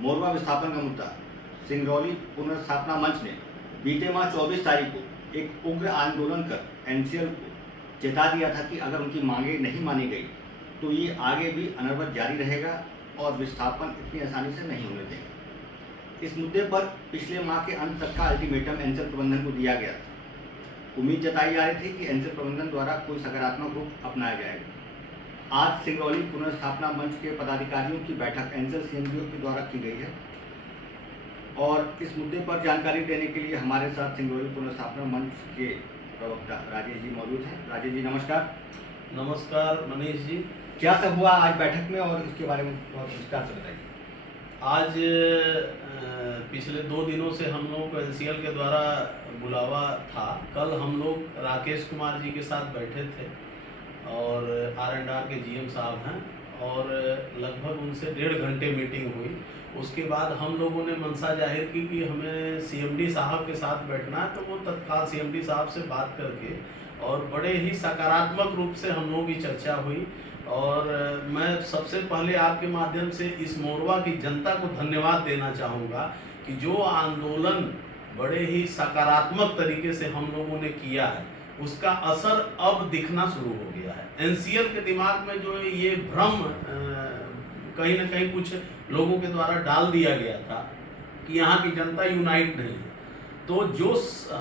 मोरवा विस्थापन का मुद्दा सिंगरौली पुनर्स्थापना मंच ने बीते माह 24 तारीख को एक उग्र आंदोलन कर एनसीएल को चेता दिया था कि अगर उनकी मांगें नहीं मानी गई तो ये आगे भी अनवरत जारी रहेगा और विस्थापन इतनी आसानी से नहीं होने देंगे। इस मुद्दे पर पिछले माह के अंत तक का अल्टीमेटम एनसीएल प्रबंधन को दिया गया था। उम्मीद जताई जा रही थी कि एनसीएल प्रबंधन द्वारा कोई सकारात्मक रूप अपनाया जाएगा। आज सिंगरौली पुनर्स्थापना मंच के पदाधिकारियों की बैठक एनसीएल सीएमडीओ के द्वारा की गई है और इस मुद्दे पर जानकारी देने के लिए हमारे साथ सिंगरौली पुनर्स्थापना मंच के प्रवक्ता राजेश जी मौजूद हैं। राजेश जी नमस्कार। नमस्कार मनीष जी। क्या सब हुआ आज बैठक में और इसके बारे में बहुत विस्तार से बताइए। आज पिछले 2 दिनों से हम लोग को एनसीएल के द्वारा बुलावा था। कल हम लोग राकेश कुमार जी के साथ बैठे थे और R&R के जीएम साहब हैं और लगभग उनसे 1.5 घंटे मीटिंग हुई। उसके बाद हम लोगों ने मंशा जाहिर की कि हमें सीएमडी साहब के साथ बैठना है, तो वो तत्काल सीएमडी साहब से बात करके और बड़े ही सकारात्मक रूप से हम लोगों की चर्चा हुई। और मैं सबसे पहले आपके माध्यम से इस मोरवा की जनता को धन्यवाद देना चाहूँगा कि जो आंदोलन बड़े ही सकारात्मक तरीके से हम लोगों ने किया है उसका असर अब दिखना शुरू हो गया है। एनसीएल के दिमाग में जो ये भ्रम कहीं ना कहीं कुछ लोगों के द्वारा डाल दिया गया था कि यहाँ की जनता यूनाइट नहीं है, तो जो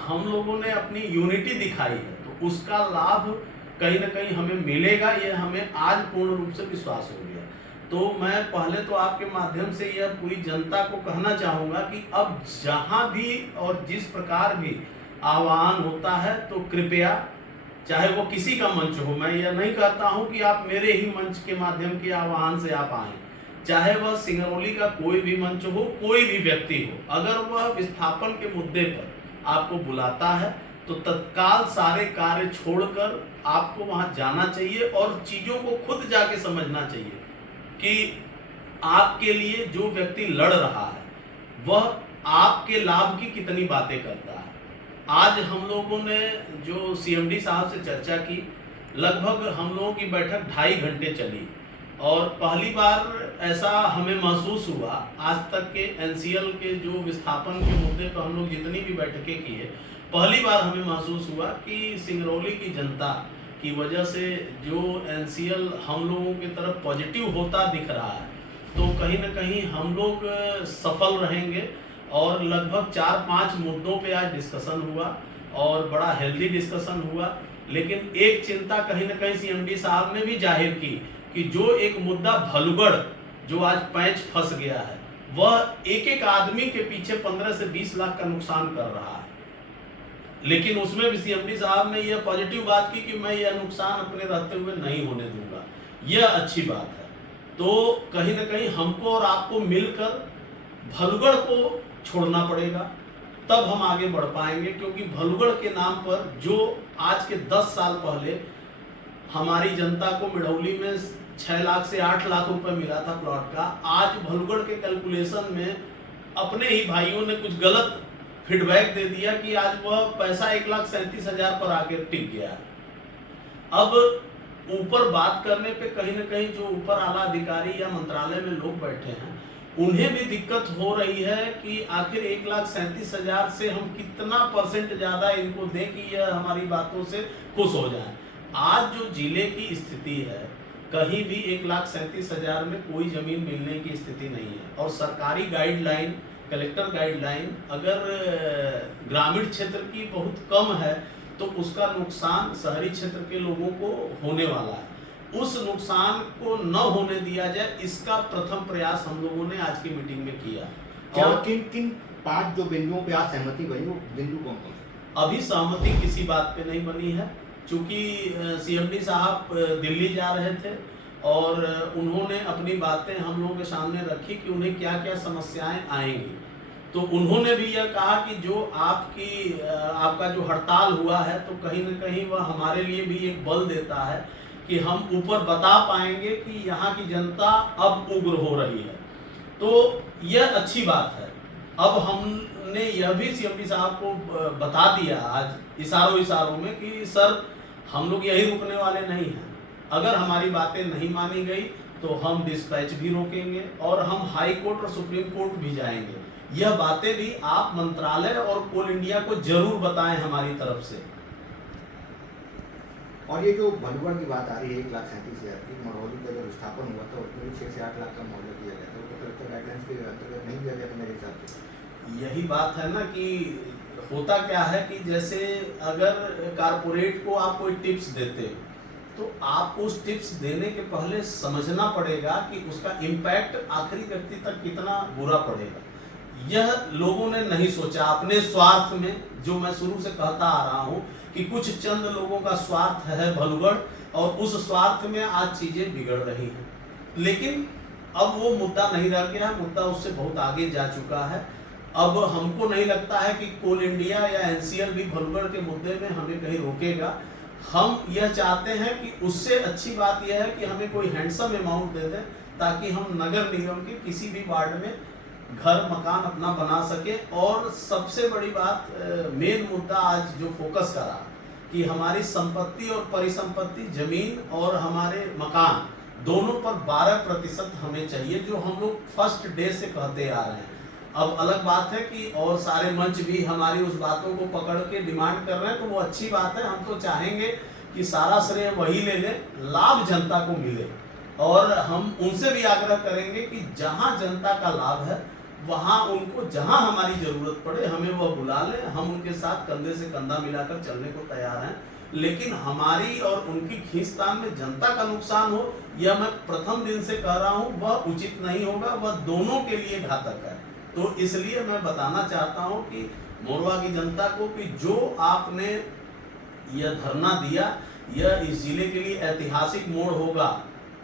हम लोगों ने अपनी यूनिटी दिखाई है तो उसका लाभ कहीं ना कहीं हमें मिलेगा, ये हमें आज पूर्ण रूप से विश्वास हो गया। तो मैं पहले तो आपके माध्यम से यह पूरी जनता को कहना चाहूँगा कि अब जहाँ भी और जिस प्रकार भी आह्वान होता है तो कृपया, चाहे वो किसी का मंच हो, मैं यह नहीं कहता हूं कि आप मेरे ही मंच के माध्यम के आह्वान से आप आएं, चाहे वह सिंगरौली का कोई भी मंच हो, कोई भी व्यक्ति हो, अगर वह विस्थापन के मुद्दे पर आपको बुलाता है तो तत्काल सारे कार्य छोड़कर आपको वहां जाना चाहिए और चीजों को खुद जाके समझना चाहिए कि आपके लिए जो व्यक्ति लड़ रहा है वह आपके लाभ की कितनी बातें करता है। आज हम लोगों ने जो सीएमडी साहब से चर्चा की, लगभग हम लोगों की बैठक 2.5 घंटे चली और पहली बार ऐसा हमें महसूस हुआ आज तक के एनसीएल के जो विस्थापन के मुद्दे पर हम लोग जितनी भी बैठकें किए, पहली बार हमें महसूस हुआ कि सिंगरौली की जनता की वजह से जो एनसीएल हम लोगों की तरफ पॉजिटिव होता दिख रहा है, तो कहीं ना कहीं हम लोग सफल रहेंगे। और लगभग 4-5 मुद्दों पे आज डिस्कशन हुआ और बड़ा हेल्दी डिस्कशन हुआ। लेकिन एक चिंता कहीं ना कहीं सीएमडी साहब ने भी जाहिर की कि जो एक मुद्दा भलुगढ़ जो आज पैंच फंस गया है, वह एक आदमी के पीछे 15 से 20 लाख का नुकसान कर रहा है। लेकिन उसमें भी सीएमडी साहब ने यह पॉजिटिव बात की कि मैं यह नुकसान अपने रहते हुए नहीं होने दूंगा। यह अच्छी बात है। तो कहीं ना कहीं हमको और आपको मिलकर भलुगढ़ को छोड़ना पड़ेगा, तब हम आगे बढ़ पाएंगे। क्योंकि भलुगढ़ के नाम पर जो आज के 10 साल पहले हमारी जनता को मिढ़ौली में 6 लाख से 8 लाख रुपए मिला था प्लॉट का, आज भलुगढ़ के कैलकुलेशन में अपने ही भाइयों ने कुछ गलत फीडबैक दे दिया कि आज वह पैसा 1,37,000 पर आके टिक गया। अब ऊपर बात करने पे कहीं ना कहीं जो ऊपर आला अधिकारी या मंत्रालय में लोग बैठे हैं उन्हें भी दिक्कत हो रही है कि आखिर 1,37,000 से हम कितना % ज्यादा इनको दें कि यह हमारी बातों से खुश हो जाए। आज जो जिले की स्थिति है, कहीं भी 1,37,000 में कोई जमीन मिलने की स्थिति नहीं है और सरकारी गाइडलाइन, कलेक्टर गाइडलाइन अगर ग्रामीण क्षेत्र की बहुत कम है तो उसका नुकसान शहरी क्षेत्र के लोगों को होने वाला है। उस नुकसान को न होने दिया जाए, इसका प्रथम प्रयास हम लोगों ने आज की मीटिंग में किया। क्या किन 5 जो बिंदुओं पे आज सहमति बनी, वो बिंदु कौन कौन से? अभी सहमति किसी बात पे नहीं बनी है, क्योंकि सीएमडी साहब दिल्ली जा रहे थे और उन्होंने अपनी बातें हम लोगों के सामने रखी कि उन्हें क्या क्या समस्याएं आएंगी। तो उन्होंने भी यह कहा कि जो आपका जो हड़ताल हुआ है तो कहीं ना कहीं वह हमारे लिए भी एक बल देता है कि हम ऊपर बता पाएंगे कि यहाँ की जनता अब उग्र हो रही है। तो यह अच्छी बात है। अब हमने यह भी सीएमडी साहब को बता दिया आज इशारों में कि सर हम लोग यही रुकने वाले नहीं हैं। अगर हमारी बातें नहीं मानी गई तो हम डिस्पैच भी रोकेंगे और हम हाई कोर्ट और सुप्रीम कोर्ट भी जाएंगे। यह बातें भी आप मंत्रालय और कोल इंडिया को जरूर बताएं हमारी तरफ से। और ये जो भलुगढ़ की बात आ रही है 1,37,000 की, मरौली का जो विस्थापन हुआ था उसमें भी 6 से 8 लाख का मुआवजा दिया गया था, वो कलेक्टर गाइडलाइंस के अंतर्गत नहीं दिया गया था मेरे हिसाब से। यही बात है ना कि होता क्या है कि जैसे अगर कारपोरेट को आप कोई टिप्स देते हो तो आपको उस टिप्स देने के पहले समझना पड़ेगा कि उसका इम्पैक्ट आखिरी व्यक्ति तक कितना बुरा पड़ेगा। यह लोगों ने नहीं सोचा अपने स्वार्थ में, जो मैं शुरू से कहता आ रहा हूं कि कुछ चंद लोगों का स्वार्थ है भलुगढ़, और उस स्वार्थ में आज चीजें बिगड़ रही हैं। लेकिन अब वो मुद्दा नहीं रह गया, मुद्दा उससे बहुत आगे जा चुका है। अब हमको नहीं लगता है कि कोल इंडिया या एनसीएल भी भलुगढ़ के मुद्दे में हमें कहीं रोकेगा। हम यह चाहते हैं कि उससे अच्छी बात यह है कि हमें कोई हैंडसम अमाउंट दे दें ताकि हम नगर निगम के किसी भी वार्ड में घर मकान अपना बना सके। और सबसे बड़ी बात, मेन मुद्दा आज जो फोकस करा कि हमारी संपत्ति और परिसंपत्ति, जमीन और हमारे मकान दोनों पर 12% हमें चाहिए, जो हम लोग फर्स्ट डे से कहते आ रहे हैं। अब अलग बात है कि और सारे मंच भी हमारी उस बातों को पकड़ के डिमांड कर रहे हैं, तो वो अच्छी बात है। हम तो चाहेंगे कि सारा श्रेय वही ले ले, लाभ जनता को मिले। और हम उनसे भी आग्रह करेंगे कि जहां जनता का लाभ है वहां उनको, जहां हमारी जरूरत पड़े हमें वह बुला लें, हम उनके साथ कंधे से कंधा मिलाकर चलने को तैयार हैं। लेकिन हमारी और उनकी खींचतान में जनता का नुकसान हो, यह मैं प्रथम दिन से कह रहा हूं, वह उचित नहीं होगा, वह दोनों के लिए घातक है। तो इसलिए मैं बताना चाहता हूं कि मोरवा की जनता को कि जो आपने यह धरना दिया, यह इस जिले के लिए ऐतिहासिक मोड़ होगा।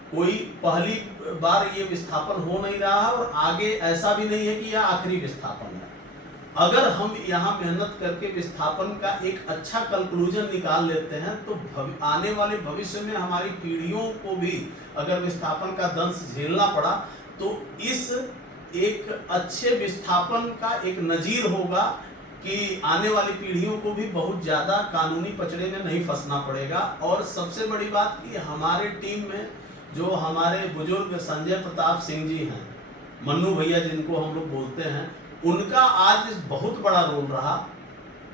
कोई पहली बार ये विस्थापन हो नहीं रहा है और आगे ऐसा भी नहीं है कि यह आखिरी विस्थापन है। अगर हम यहाँ मेहनत करके विस्थापन का एक अच्छा कंक्लूजन निकाल लेते हैं तो आने वाले भविष्य में हमारी पीढ़ियों को भी अगर विस्थापन का दंश झेलना पड़ा तो इस एक अच्छे विस्थापन का एक नजीर होगा कि आने वाली पीढ़ियों को भी बहुत ज़्यादा कानूनी पचड़े में नहीं फंसना पड़ेगा। और सबसे बड़ी बात कि हमारे टीम में जो हमारे बुजुर्ग संजय प्रताप सिंह जी हैं, मन्नू भैया जिनको हम लोग बोलते हैं, उनका आज बहुत बड़ा रोल रहा।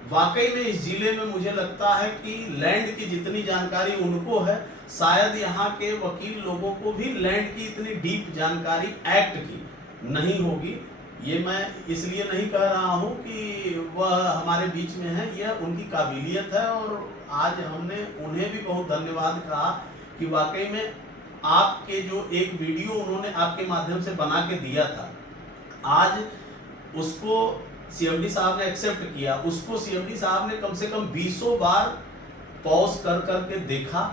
वाकई में इस जिले में मुझे लगता है कि लैंड की जितनी जानकारी उनको है, शायद यहाँ के वकील लोगों को भी लैंड की इतनी डीप जानकारी एक्ट की नहीं होगी। ये मैं इसलिए नहीं कह रहा हूँ कि वह हमारे बीच में है, यह उनकी काबिलियत है। और आज हमने उन्हें भी बहुत धन्यवाद कहा कि वाकई में आपके जो एक वीडियो उन्होंने आपके माध्यम से बना के दिया था, आज उसको सीएमडी साहब ने एक्सेप्ट किया। उसको सीएमडी साहब ने कम से कम 20 बार पॉज कर करके देखा